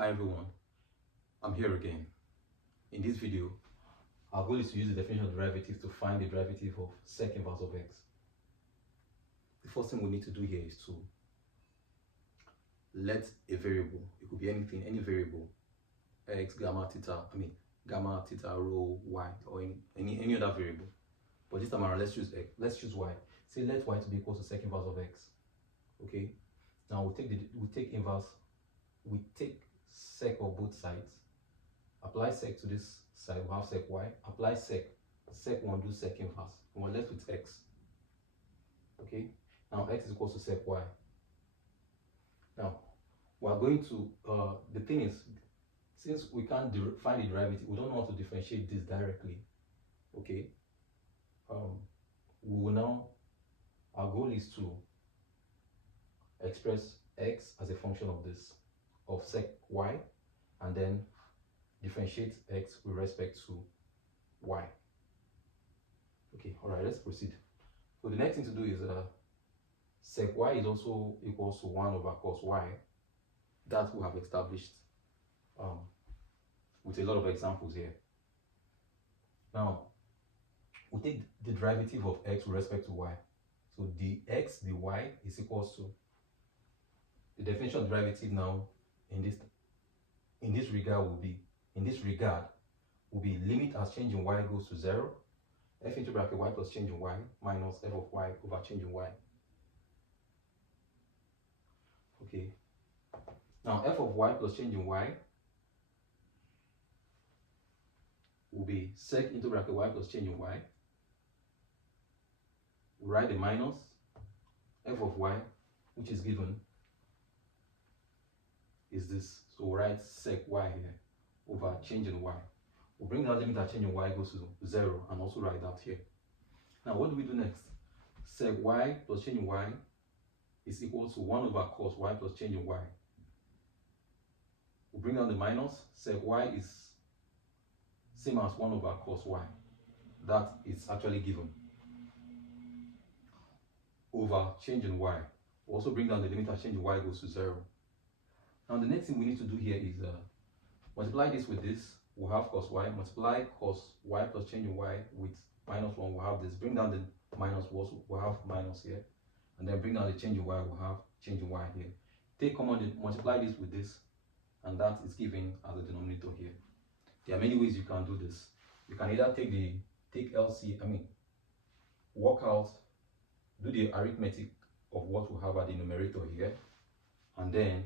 Hi everyone, I'm here again. In this video, our goal is to use the definition of derivative to find the derivative of sec inverse of x. The first thing we need to do here is to let a variable, it could be anything, any variable, x, gamma, theta, rho, y, or any other variable. But this time around, let's choose x. Let's choose y. Say let y to be equal to sec inverse of x. Okay. Now we take sec of both sides. Apply sec to this side, we have sec y. Apply sec 1 do sec inverse. And we're left with x. Okay. Now x is equal to sec y. Now we're going to the thing is, since we can't find the derivative, we don't know how to differentiate this directly. Okay. We will now, our goal is to express x as a function of this, of sec y, and then differentiate x with respect to y. Okay, all right, let's proceed. So the next thing to do is sec y is also equals to 1 over cos y. That we have established with a lot of examples here. Now, we take the derivative of x with respect to y. So the x, the y is equals to the definition of derivative now in this regard will be limit as change in y goes to 0, f into bracket y plus change in y minus f of y over change in y. Okay. Now f of y plus change in y will be sec into bracket y plus change in y. We write the minus f of y, which is given, is this. So we'll write sec y here over change in y. We'll bring that limit at change in y goes to 0 and also write that here. Now what do we do next? Sec y plus change in y is equal to 1 over cos y plus change in y. We'll bring down the minus. Sec y is same as 1 over cos y. That is actually given. Over change in y. We'll also bring down the limit at change in y goes to 0. Now the next thing we need to do here is multiply this with this. We'll have cos y. Multiply cos y plus change in y with minus 1. We'll have this. Bring down the minus. We'll have minus here. And then bring down the change in y. We'll have change in y here. Take common, multiply this with this. And that is given as a denominator here. There are many ways you can do this. You can either work out, do the arithmetic of what we have at the numerator here, and then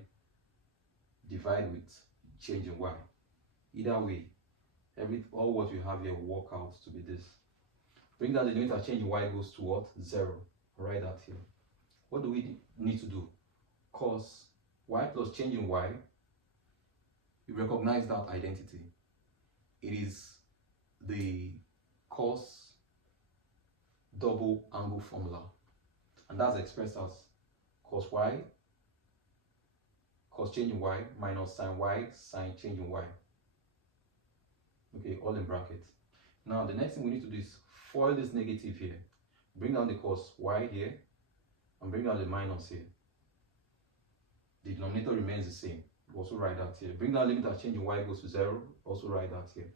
divide with change in y. Either way, all what you have here will work out to be this. Bring down the limit of change in y goes to what? 0. Write that here. What do we need to do? Cos y plus change in y, you recognize that identity. It is the cos double angle formula, and that's expressed as cos y, cos change in y minus sin y, sin change in y. Okay, all in brackets. Now the next thing we need to do is FOIL this negative here. Bring down the cos y here and bring down the minus here. The denominator remains the same. Also write that here. Bring down limit of change in y goes to 0. Also write that here.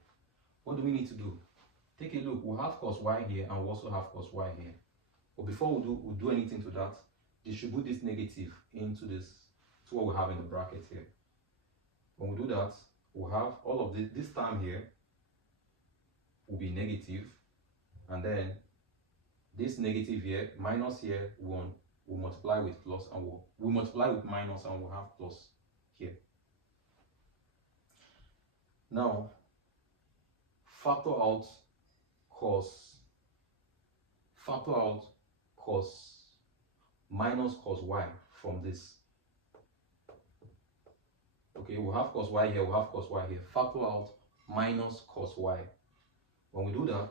What do we need to do? Take a look. We'll have cos y here and we'll also have cos y here. But before we do anything to that, distribute this negative into this, to what we have in the bracket here. When we do that, we'll have all of this term here will be negative, and then this negative here, minus here, we'll multiply with plus, and we'll multiply with minus, and we'll have plus here. Now, factor out cos minus cos y from this. Okay, we'll have cos y here, we'll have cos y here. Factor out minus cos y. When we do that,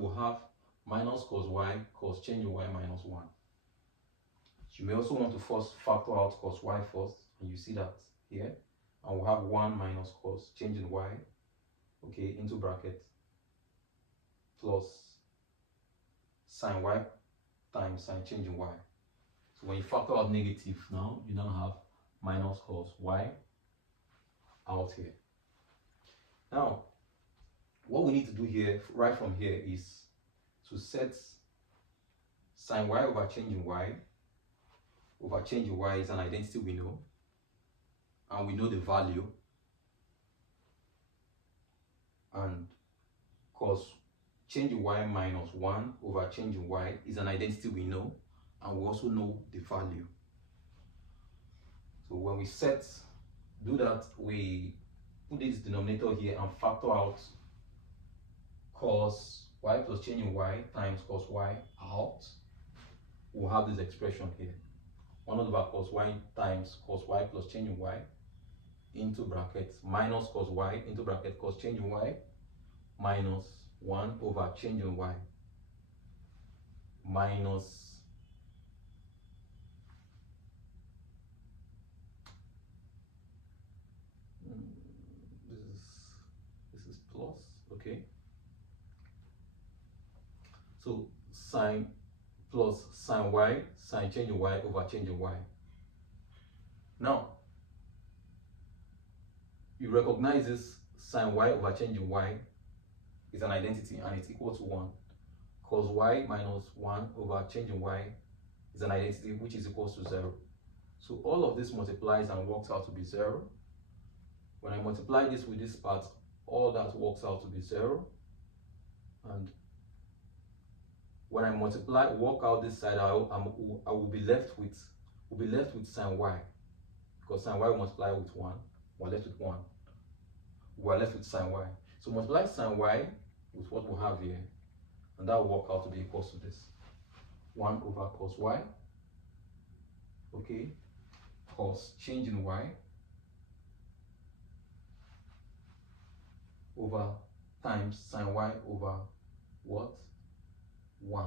we'll have minus cos y, cos change in y minus 1. You may also want to first factor out cos y first, and you see that here. And we'll have 1 minus cos change in y, okay, into bracket, plus sin y times sin change in y. So when you factor out negative now, you now have minus cos y out here. Now, what we need to do here, right from here, is to set sine y over changing y. Over changing y is an identity we know, and we know the value. And cos changing y minus 1 over changing y is an identity we know, and we also know the value. So when we do that, we put this denominator here and factor out cos y plus changing y times cos y out. We'll have this expression here. 1 over cos y times cos y plus changing y into brackets minus cos y into bracket cos changing y minus 1 over changing y minus this is plus, okay? So sine plus sine y, sine changing y over changing y. Now, you recognize this sine y over changing y is an identity and it's equal to 1. Cos y minus 1 over changing y is an identity which is equal to 0. So all of this multiplies and works out to be 0. When I multiply this with this part, all that works out to be 0. And when I work out this side, I will be left with sine y, because sine y will multiply with 1. We're left with 1. We're left with sine y. So multiply sine y with what we have here, and that will work out to be equal to this 1 over cos y, okay, cos changing y over times sine y over what? 1.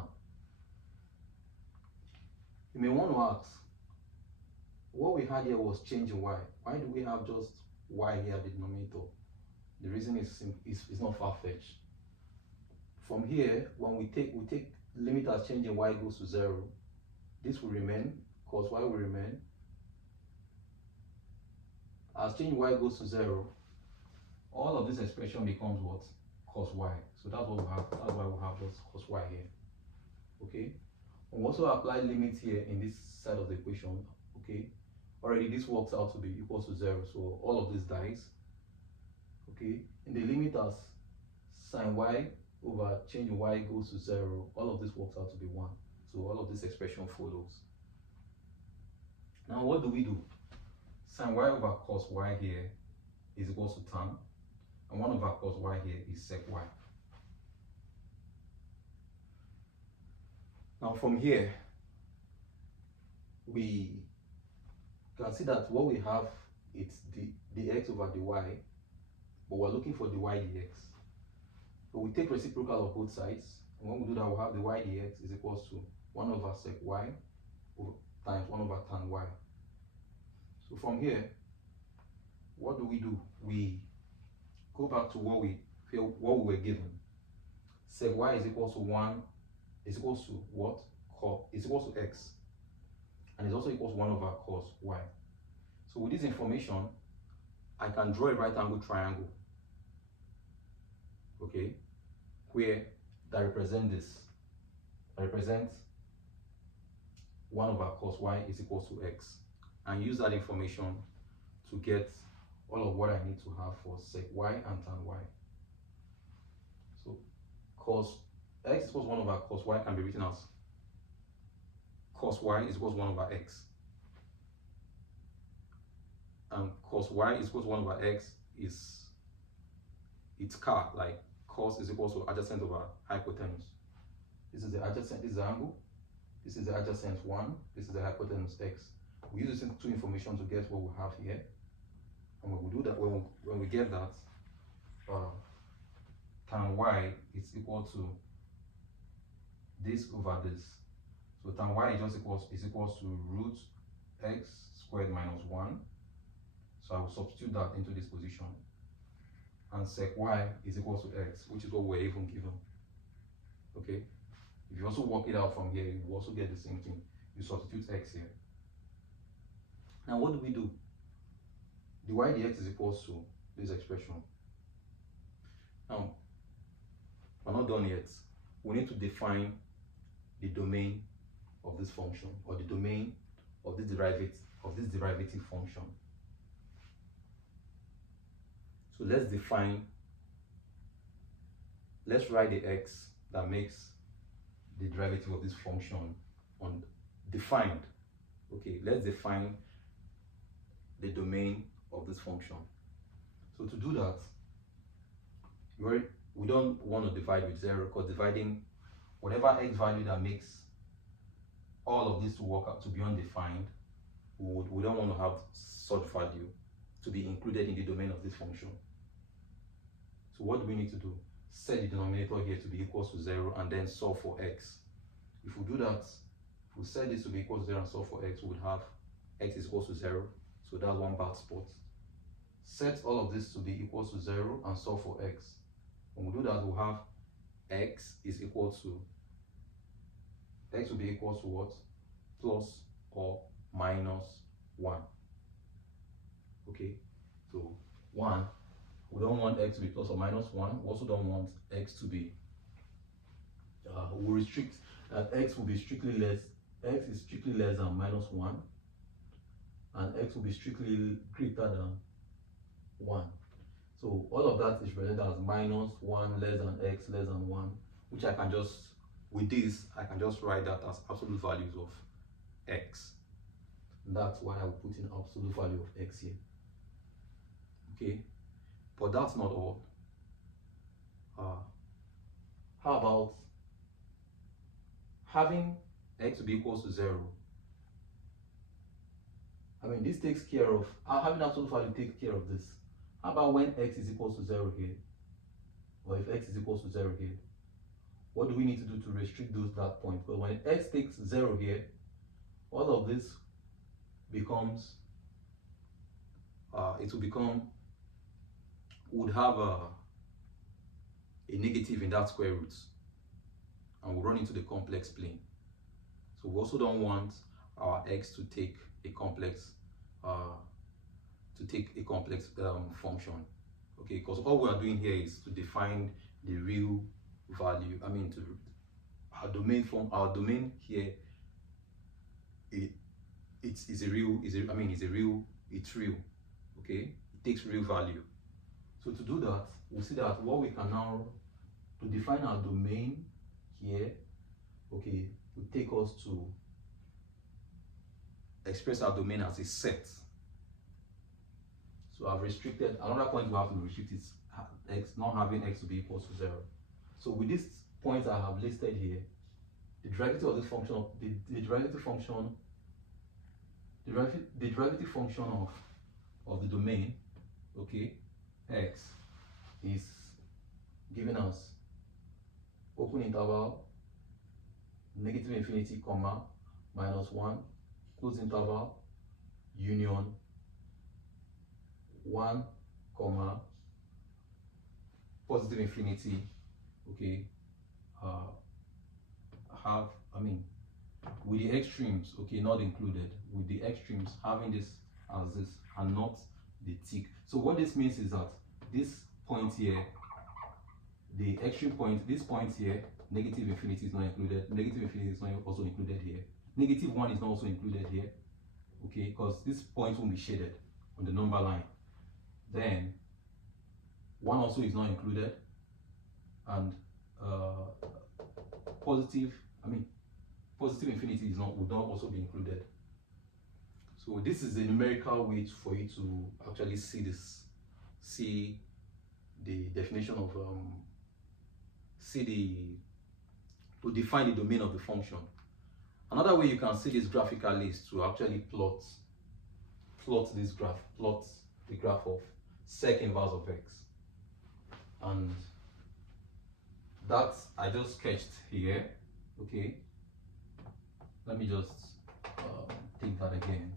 You may want to ask, what we had here was changing y. Why do we have just y here at the denominator? The reason is not far-fetched. From here, when we take limit as changing y goes to 0, this will remain, cos y will remain. As changing y goes to 0, all of this expression becomes what? Cos y. So that's what we have. That's why we have just cos y here. Okay. We also apply limits here in this side of the equation. Okay. Already this works out to be equal to 0. So all of this dies. Okay. In the limit as sine y over changing y goes to 0, all of this works out to be 1. So all of this expression follows. Now what do? Sine y over cos y here is equal to tan, and 1 over cos y here is sec y. Now from here, we can see that what we have is the x over the y, but we're looking for the y dx. So we take reciprocal of both sides, and when we do that, we'll have the y dx is equals to 1 over sec y times 1 over tan y. So from here, what do? We go back to what we were given. Sec y is equals to 1, is equals to what? Is equals to x, and it's also equals to 1 over cos y. So with this information, I can draw a right angle triangle, okay, where that represents this. That represents 1 over cos y is equals to x, and use that information to get all of what I need to have for sec y and tan y. So cos x equals 1 over cos y can be written as cos y is equals 1 over x, and cos y is equals 1 over x is its car, like cos is equals to adjacent over hypotenuse. This is the adjacent, this is the angle, this is the adjacent 1, this is the hypotenuse x. We use this two information to get what we have here, and when we do that, when we get that, tan y is equal to this over this. So tan y is equals to root x squared minus 1. So I will substitute that into this position. And sec y is equal to x, which is what we're even given. Okay? If you also work it out from here, you will also get the same thing. You substitute x here. Now what do we do? The y dx is equals to this expression. Now, we're not done yet. We need to define the domain of this function, or the domain of this derivative function. So let's write the x that makes the derivative of this function defined. Okay, let's define the domain of this function. So to do that, we don't want to divide with 0, because dividing whatever x value that makes all of this to work out to be undefined, we don't want to have such value to be included in the domain of this function. So what do we need to do? Set the denominator here to be equal to 0 and then solve for x. If we do that, if we set this to be equal to 0 and solve for x, we would have x is equal to 0. So that's one bad spot. Set all of this to be equal to 0 and solve for x. When we do that, we'll have x is equal to, x will be equal to what? Plus or minus 1. Okay, so 1. We don't want x to be plus or minus 1. We also don't want x to be, we'll restrict that x will be strictly less, x is strictly less than minus 1, and x will be strictly greater than 1. So all of that is represented as minus 1 less than x less than 1, which I can just, with this, I can just write that as absolute values of x. And that's why I will put in absolute value of x here. Okay, but that's not all. How about having x to be equal to 0? I mean, this takes care of, having absolute value takes care of this. How about when x is equal to 0 here? Or if x is equal to 0 here? What do we need to do to restrict that point? Because when x takes 0 here, all of this becomes, would have a negative in that square root, and we'll run into the complex plane. So we also don't want our x to take a complex function. Okay, because all we are doing here is to define the real value. I mean, to our domain here, it's real. Okay, it takes real value. So to do that, we'll see that what we can now, to define our domain here, okay, will take us to express our domain as a set. So I've restricted, another point we have to restrict is x, not having x to be equal to 0. So with these points I have listed here, the derivative of this function, the derivative function of the domain, okay, x, is given as open interval negative infinity comma minus 1 close interval union 1 comma positive infinity, okay, with the extremes, okay, not included, with the extremes having this as this and not the tick. So what this means is that this point here, the extreme point, this point here, negative infinity is not included, negative infinity is not also included here, negative 1 is not also included here, okay, because this point won't be shaded on the number line. Then 1 also is not included, and positive infinity would not also be included. So this is a numerical way for you to actually see the definition of to define the domain of the function. Another way you can see this graphically is to actually plot the graph of sec inverse of x, and that I just sketched here. Okay, let me just take that again.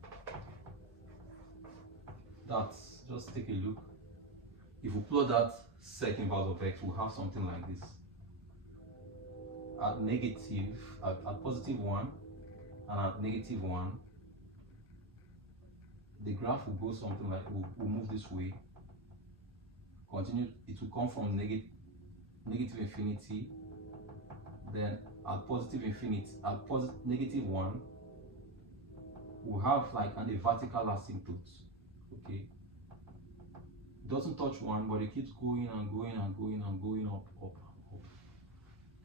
Just take a look. If we plot that sec inverse of x, we'll have something like this. At positive 1 and at negative 1, the graph will go something like, will move this way, continue, it will come from negative infinity, then at positive infinity, at negative 1, we'll have like a vertical asymptote. Okay, it doesn't touch 1, but it keeps going and going and going and going up.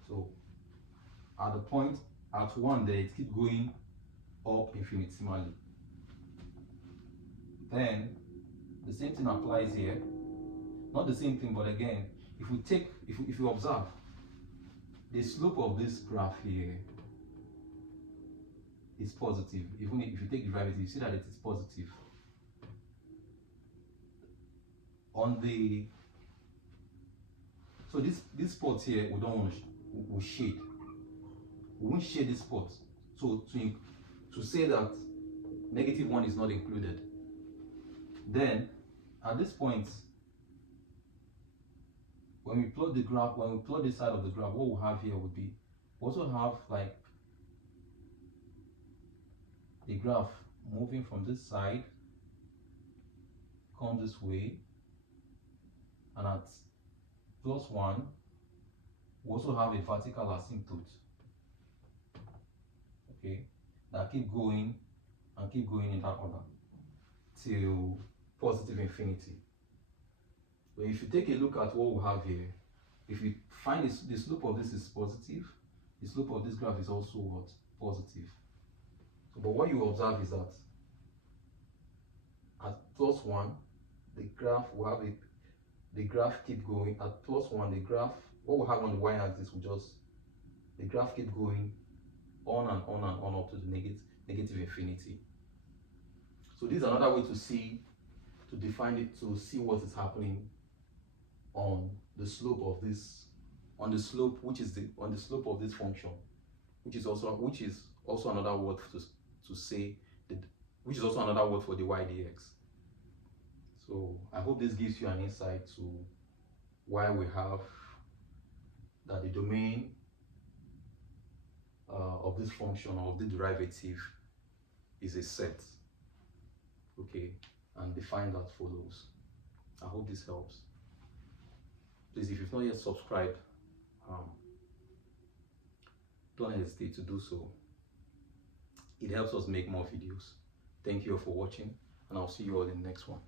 So at the point at 1 there, it keeps going up infinitesimally. Then the same thing applies here. Not the same thing, but again, if you observe the slope of this graph here is positive. Even if you take the derivative, you see that it is positive. So this spot here, we don't want to shade. We won't shade this spot. So to say that -1 is not included. Then at this point, when we plot the graph, when we plot this side of the graph, what we'll have here would be, we also have like the graph moving from this side, come this way, and at +1, we also have a vertical asymptote. Okay, that keep going and keep going in that order till positive infinity. So if you take a look at what we have here, if you find the slope of this is positive, the slope of this graph is also what? Positive. So, but what you observe is that at +1, the graph will have the graph keep going. At +1, the graph, what we have on the y-axis will just, the graph keep going on and on and on up to the negative infinity. So this is another way to see, to define it, to see what is happening on the slope of this, on the slope of this function, which is also another word to say that, which is also another word for the y dx. So I hope this gives you an insight to why we have that the domain of this function, or of the derivative, is a set. Okay, and defined as follows. I hope this helps. Please, if you've not yet subscribed, don't hesitate to do so. It helps us make more videos. Thank you all for watching, and I'll see you all in the next one.